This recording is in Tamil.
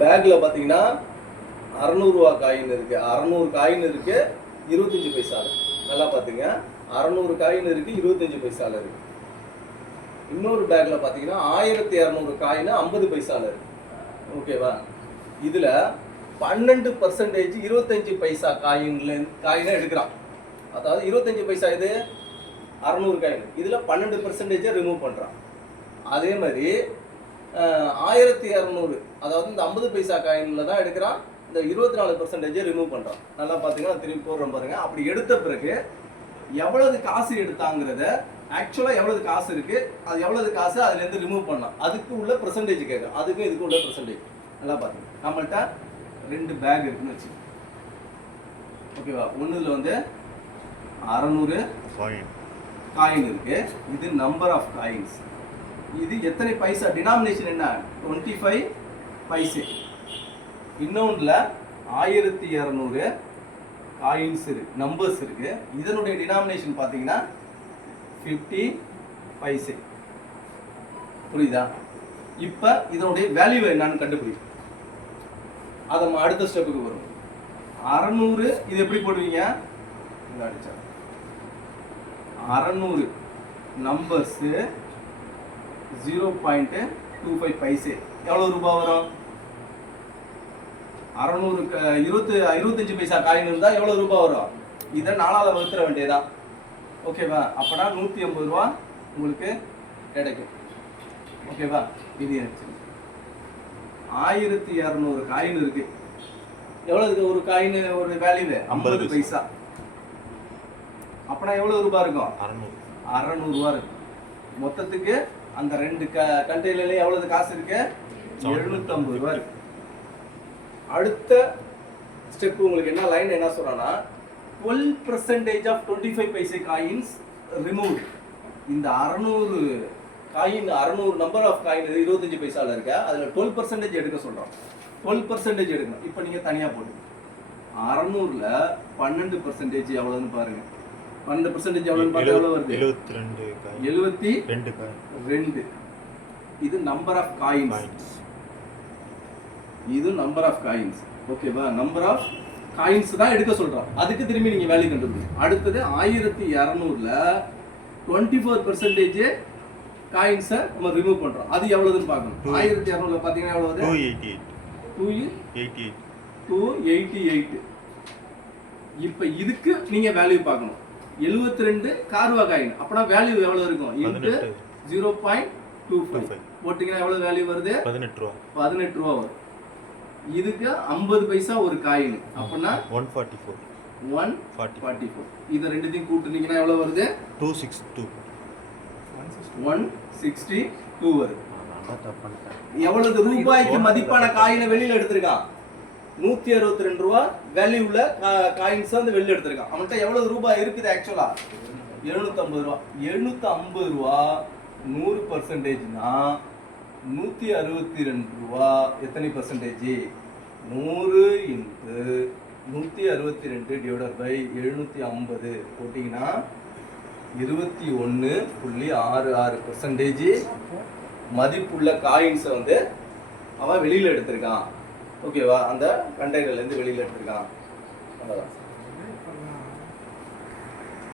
பேக்ல பாத்தீங்கன்னா 600 ரூபா காயின் இருக்கு, 600 காயின் இருக்கு, 25 பைசா. நல்லா பாத்துங்க, 600 காயின் இருக்கு, 25 பைசால இருக்கு. இன்னொரு பேக்ல பாத்தீங்கன்னா 1200 காயின் 50 பைசால இருக்கு. ஓகேவா? இதுல 12% 25 பைசா காயினை எடுக்கிறான். அதாவது 25 பைசா இது 600 காயின், இதுல 12% ரிமூவ் பண்றான். அதே மாதிரி 1200, அதாவது இந்த 50 பைசா காயின்ல தான் எடுக்கிறான், இந்த 24% ரிமூவ் பண்றான். நல்லா பாத்தீங்கன்னா திரும்பி போடுறோம் பாருங்க. அப்படி எடுத்த பிறகு எவ்வளவு காசு எடுத்தாங்கிறத, ஆக்சுவலா எவ்வளவு காசு இருக்கு, அது எவ்வளவு காசு அதுல இருந்து ரிமூவ் பண்ணலாம், அதுக்கு உள்ள பெர்சன்டேஜ் கேட்கும். அதுக்கும் இதுக்கு உள்ள பெர்சன்டேஜ் நல்லா பாருங்க. நம்மள்ட்ட 2 பேக் இருக்குன்னு வச்சு, ஓகேவா? ஒண்ணுல வந்து 600 காயின் இருக்கு, இது நம்பர் ஆஃப் காயின்ஸ். இது எத்தனை பைசா, டினாமினேஷன் என்ன, 25 பைசே. இன்னொன்றுல 1200 காயின்ஸ் இருக்கு, நம்பர்ஸ் இருக்கு. இதனுடைய டினாமினேஷன் பாத்தீங்கன்னா 50 பைசே. புரியுதா? இப்ப இதனுடைய வேல்யூ என்னன்னு கண்டுபிடிக்கும். அதை நம்ம அடுத்த ஸ்டெப்புக்கு வரும். 600 இது எப்படி போடுவீங்க, 600 நம்பர்ஸ் 0.25 பைசே எவ்வளவு ரூபாய் வரும்? 600 25 பைசா காயின் இருந்தா எவ்வளவு ரூபாய் வரும்? இதை 4ஆல வகுத்துற வேண்டியதான். ஓகேவா? அப்பனா 150 ரூபா உங்களுக்கு கிடைக்கும். ஓகேவா? இது 1200 காயின் இருக்கு. எவ்வளவு ஒரு காயின், ஒரு வேல்யூ 50 பைசா. அப்பனா எவ்வளவு ரூபாய் இருக்கும்? 600 ரூபாய் இருக்கும். மொத்தத்துக்கு அந்த 2 கண்டெய்னர்ல எவ்வளவு காசு இருக்கு? 750 ரூபாய் இருக்கு. அடுத்த ஸ்டெப் உங்களுக்கு என்ன லைன் என்ன சொல்றானா, 12% of 25 பைசே காயின்ஸ் ரிமூவ். இந்த 600 காயின், 600 நம்பர் ஆஃப் காயின் 25 பைசால இருக்க, அதுல 12% எடுக்க சொல்றோம். 12% எடுக்கணும். இப்போ நீங்க தனியா போடுங்க. 600ல 12% எவ்வளவுன்னு பாருங்க. 12% எவ்வளவுன்னு பார்த்தா எவ்வளவு வருது? 72. இது நம்பர் ஆஃப் காயின்ஸ். இது நம்பர் ஆஃப் காயின்ஸ். ஓகேவா? நம்பர் ஆஃப் காயின்ஸ் தான் எடுக்க சொல்றோம். அதுக்கு திரும்பி நீங்க வேல்யூ கண்டுபிடிங்க. அடுத்தது 1200ல 24% காயின்ஸை நம்ம ரிமூவ் பண்றோம். அது எவ்வளவுன்னு பார்க்கணும். 1200ல பாத்தீங்கன்னா எவ்வளவு? 288. இப்போ இதுக்கு நீங்க வேல்யூ பார்க்கணும். 72 கார்வா காயின். அப்பனா வேல்யூ எவ்வளவு இருக்கும்? இன்டு 0.25 போட்டீங்கன்னா எவ்வளவு வேல்யூ வருது? 18 ரூபா வரும். இதுக்கு 50 பைசா ஒரு காயின். அப்பனா 144. இத ரெண்டுத்தையும் கூட்டுனீங்கன்னா எவ்வளவு வருது? 162 வருது. எவ்வளவு ரூபாய்க்கு மதிப்பான காயினை வெளியில எடுத்திருக்கான்? 162 ரூபா வேல்யூ உள்ள காயின்ஸ் வந்து வெளியில எடுத்திருக்கான். அவன்கிட்ட எவ்வளவு ரூபாய் இருக்குது ஆக்சுவலா? 750 ரூபா. 750 ரூபா 100%னா 162 ரூபா. எத்தனை பர்சன்டேஜ்? 100 × 162 டிவைடட் பை 750 போட்டீங்கன்னா 21.66% மதிப்புள்ள காயின்ஸை வந்து அவன் வெளியில எடுத்திருக்கான். ஓகேவா? அந்த கண்டெய்னர்ல இருந்து வெளியில எடுத்திருக்கான். அவ்வளவுதான்.